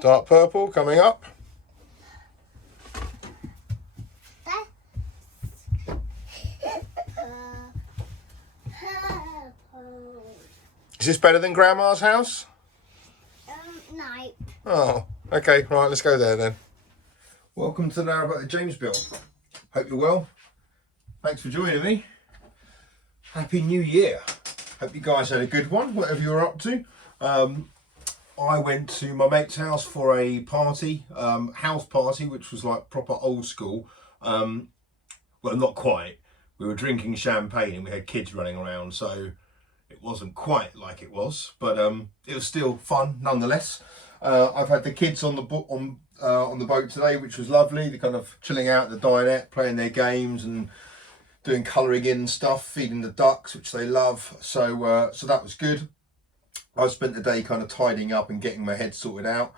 Dark purple coming up. Is this better than Grandma's house? No. Oh, okay. Right, let's go there then. Welcome to Narrowboat that James built. Hope you're well. Thanks for joining me. Happy New Year. Hope you guys had a good one, whatever you were up to. I went to my mate's house for a party, house party, which was like proper old school. Well, not quite. We were drinking champagne and we had kids running around, so it wasn't quite like it was, but it was still fun nonetheless. I've had the kids on the boat today, which was lovely. They're kind of chilling out at the dinette, playing their games and doing colouring in and stuff, feeding the ducks, which they love. So that was good. I spent the day kind of tidying up and getting my head sorted out.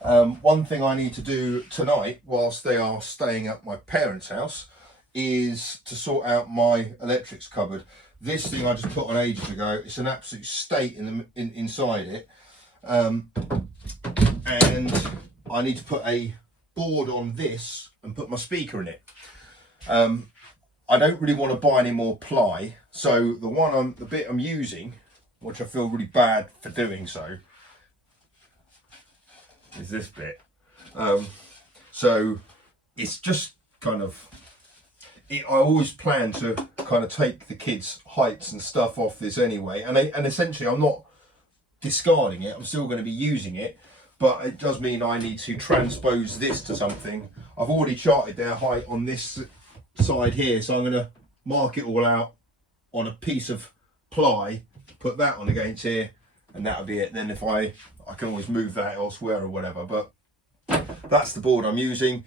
One thing I need to do tonight, whilst they are staying at my parents' house, is to sort out my electrics cupboard. This thing I just put on ages ago. It's an absolute state inside it, and I need to put a board on this and put my speaker in it. I don't really want to buy any more ply, so the bit I'm using, which I feel really bad for doing so, is this bit. So it's just kind of, I always plan to kind of take the kids' heights and stuff off this anyway, and essentially I'm not discarding it. I'm still going to be using it, but it does mean I need to transpose this to something. I've already charted their height on this side here, so I'm going to mark it all out on a piece of ply, put that on against here, and that'll be it. Then if I can always move that elsewhere or whatever, but that's the board I'm using.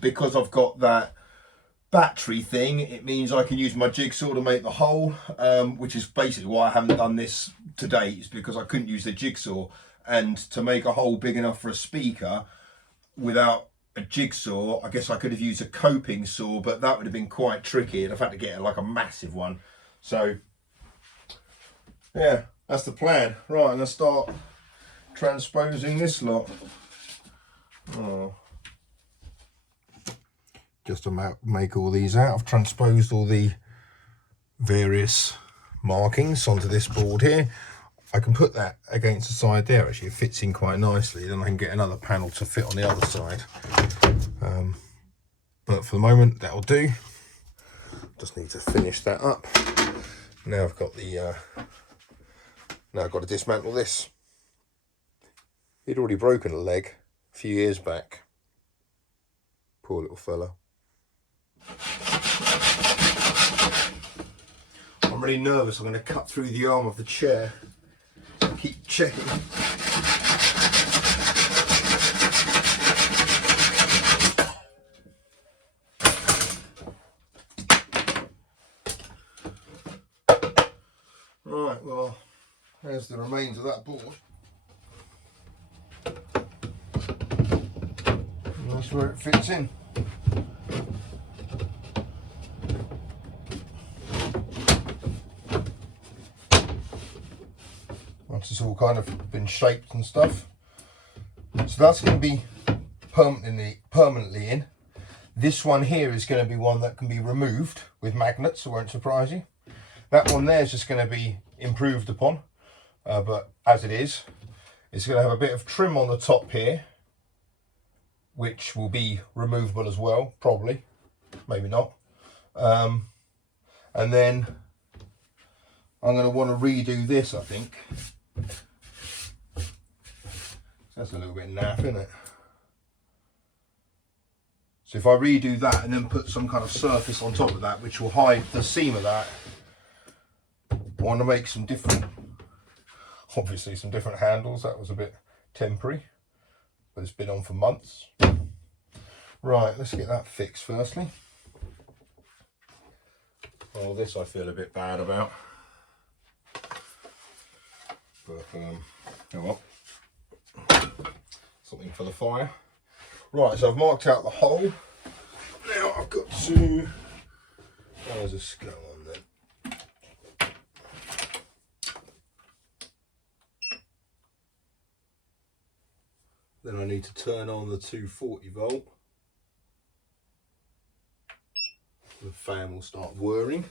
Because I've got that battery thing, it means I can use my jigsaw to make the hole, which is basically why I haven't done this to date, is because I couldn't use the jigsaw, and to make a hole big enough for a speaker without a jigsaw, I guess I could have used a coping saw, but that would have been quite tricky and I've had to get like a massive one. So yeah, that's the plan. Right, I'm gonna start transposing this lot. Oh. Just to make all these out, I've transposed all the various markings onto this board here. I can put that against the side there, actually it fits in quite nicely. Then I can get another panel to fit on the other side. But for the moment that'll do. Just need to finish that up. Now I've got now I've got to dismantle this. He'd already broken a leg a few years back. Poor little fella. I'm really nervous. I'm going to cut through the arm of the chair. So keep checking. Right, well, there's the remains of that board. And that's where it fits in. Once it's all kind of been shaped and stuff. So that's going to be permanently in. This one here is going to be one that can be removed with magnets, so it won't surprise you. That one there is just going to be improved upon, but as it is, it's going to have a bit of trim on the top here, which will be removable as well, probably, maybe not. And then I'm going to want to redo this, I think. That's a little bit naff, isn't it? So if I redo that and then put some kind of surface on top of that, which will hide the seam of that, I want to make some different, obviously some different handles. That was a bit temporary, but it's been on for months. Right, let's get that fixed firstly. Oh, this I feel a bit bad about. But, oh well. Something for the fire. Right, so I've marked out the hole. Now I've got to, there's a skull on there. Then I need to turn on the 240 volt. The fan will start whirring.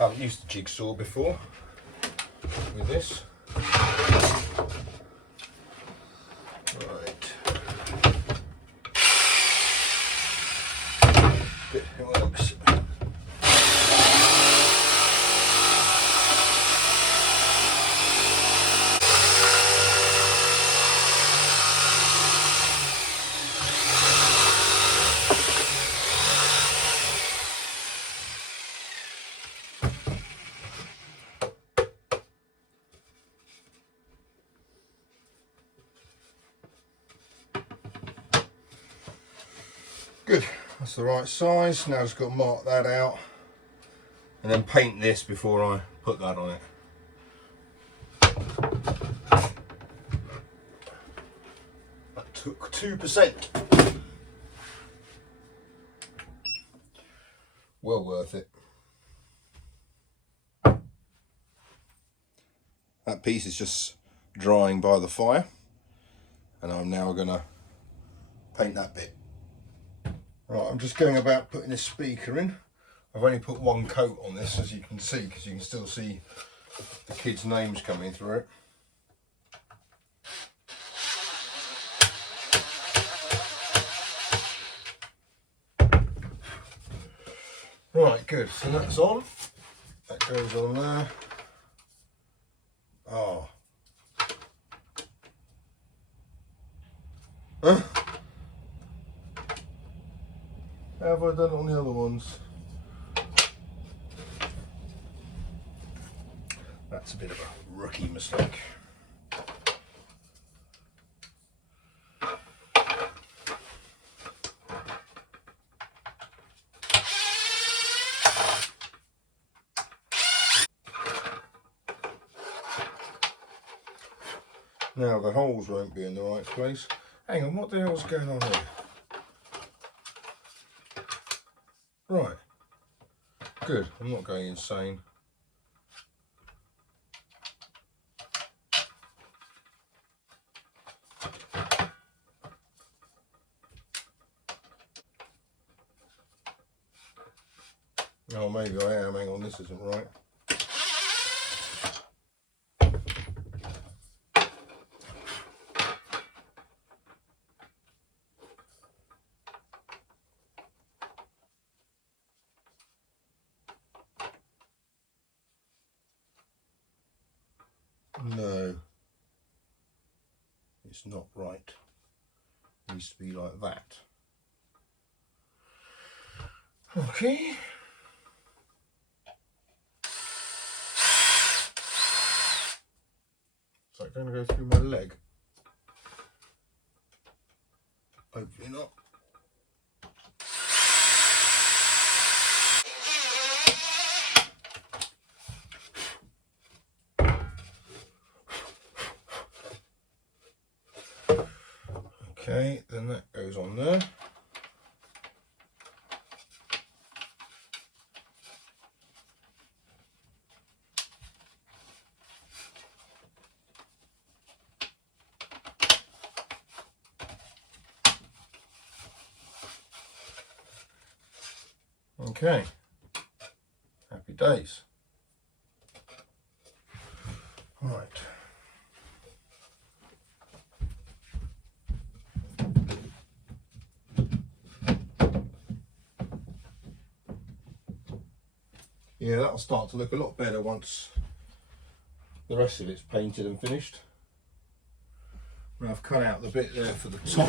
I haven't used the jigsaw before with this. Right. It works. Good, that's the right size. Now I've just got to mark that out and then paint this before I put that on it. That took 2%. Well worth it. That piece is just drying by the fire, and I'm now going to paint that bit. Right, I'm just going about putting this speaker in. I've only put one coat on this, as you can see, because you can still see the kids' names coming through it. Right, good, so that's on. That goes on there. Oh. Huh? How have I done it on the other ones? That's a bit of a rookie mistake. Now the holes won't be in the right place. Hang on, what the hell's going on here? Right. Good, I'm not going insane. Oh, maybe I am. Hang on, this isn't right. No, it's not right. It needs to be like that. Okay. Is that going to go through my leg? Hopefully not. Okay, then that goes on there. Okay, happy days. Right. Yeah, that'll start to look a lot better once the rest of it's painted and finished. Now I've cut out the bit there for the top.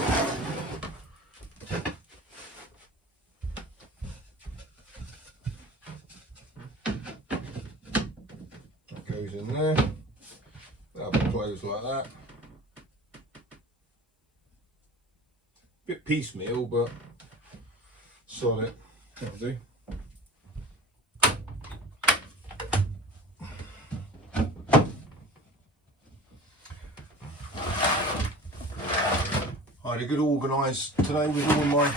That goes in there. That'll be closed like that. Bit piecemeal, but solid. That'll do. I had a good organise today with all my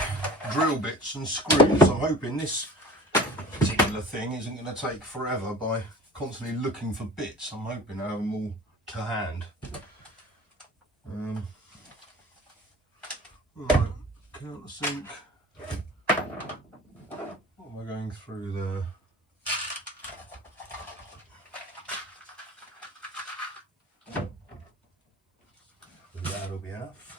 drill bits and screws. I'm hoping this particular modular thing isn't going to take forever by constantly looking for bits. I'm hoping to have them all to hand. Right, countersink. What am I going through there? That'll be enough.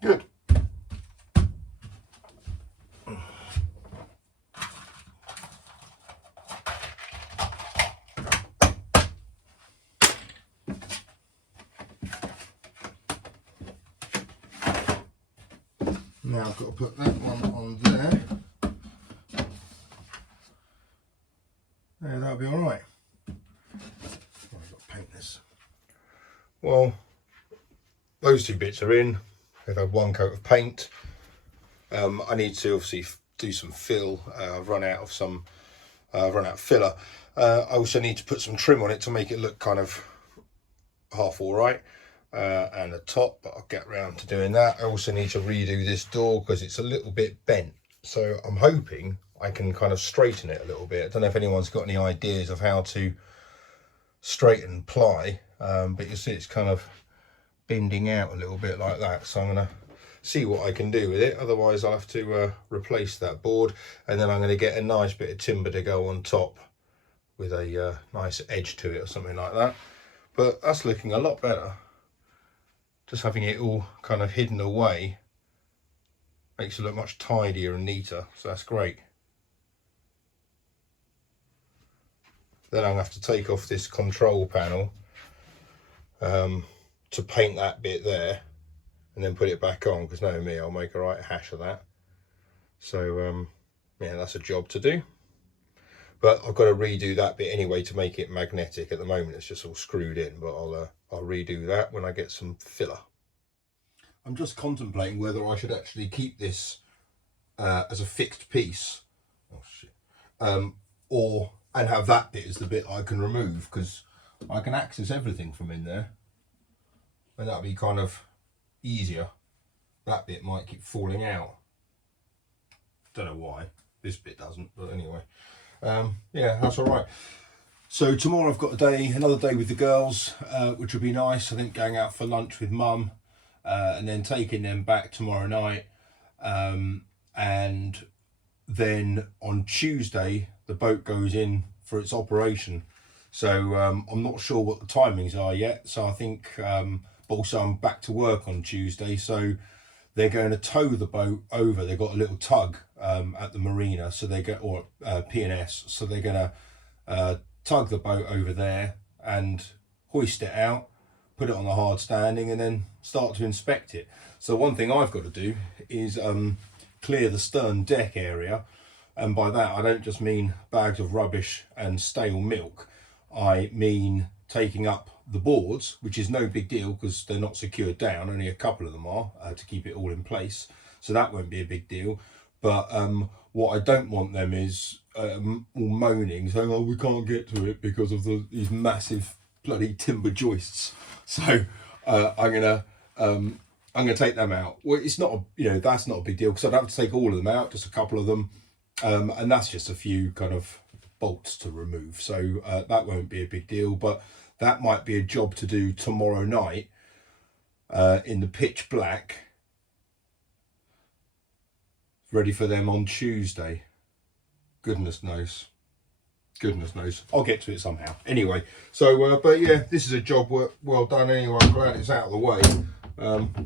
Good. Now I've got to put that one on there. There, that'll be all right. Oh, I've got to paint this. Well, those two bits are in. They've had one coat of paint. I need to obviously do some fill. I've run out of some. I've run out of filler. I also need to put some trim on it to make it look kind of half all right. And the top, but I'll get round to doing that. I also need to redo this door because it's a little bit bent. So I'm hoping I can kind of straighten it a little bit. I don't know if anyone's got any ideas of how to straighten ply, but you'll see it's kind of bending out a little bit like that. So I'm going to see what I can do with it. Otherwise I'll have to replace that board, and then I'm going to get a nice bit of timber to go on top with a nice edge to it or something like that. But that's looking a lot better. Just having it all kind of hidden away makes it look much tidier and neater, so that's great. Then I'm going to have to take off this control panel to paint that bit there, and then put it back on, because knowing me, I'll make a right hash of that. So yeah, that's a job to do. But I've got to redo that bit anyway to make it magnetic. At the moment it's just all screwed in, but I'll redo that when I get some filler. I'm just contemplating whether I should actually keep this as a fixed piece. Oh shit. And have that bit as the bit I can remove, because I can access everything from in there. And that'll be kind of easier. That bit might keep falling out. Don't know why. This bit doesn't, but anyway. Yeah, that's all right. So tomorrow I've got another day with the girls, which will be nice. I think going out for lunch with mum, and then taking them back tomorrow night. And then on Tuesday, the boat goes in for its operation. So I'm not sure what the timings are yet. So I think, also I'm back to work on Tuesday. So they're going to tow the boat over. They've got a little tug at the marina, so they get, or P&S, so they're going to tug the boat over there and hoist it out, put it on the hard standing, and then start to inspect it. So one thing I've got to do is clear the stern deck area, and by that I don't just mean bags of rubbish and stale milk. I mean taking up the boards, which is no big deal because they're not secured down, only a couple of them are, to keep it all in place, so that won't be a big deal. But what I don't want them is all moaning, saying, oh, we can't get to it because of these massive bloody timber joists. So I'm gonna take them out. Well, it's not that's not a big deal, because I'd have to take all of them out, just a couple of them, and that's just a few kind of bolts to remove, so that won't be a big deal. But that might be a job to do tomorrow night in the pitch black, ready for them on Tuesday. Goodness knows, I'll get to it somehow. Anyway, so but yeah, this is a job well done anyway. I'm glad it's out of the way.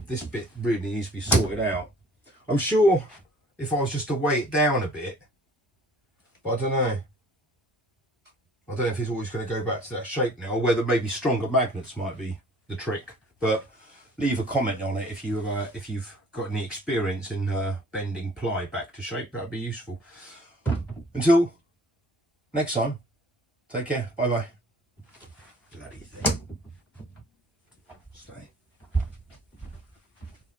This bit really needs to be sorted out. I'm sure if I was just to weigh it down a bit, but I don't know if it's always going to go back to that shape now, or whether maybe stronger magnets might be the trick. But leave a comment on it if you've got any experience in bending ply back to shape, that'd be useful. Until next time, take care. Bye bye. Bloody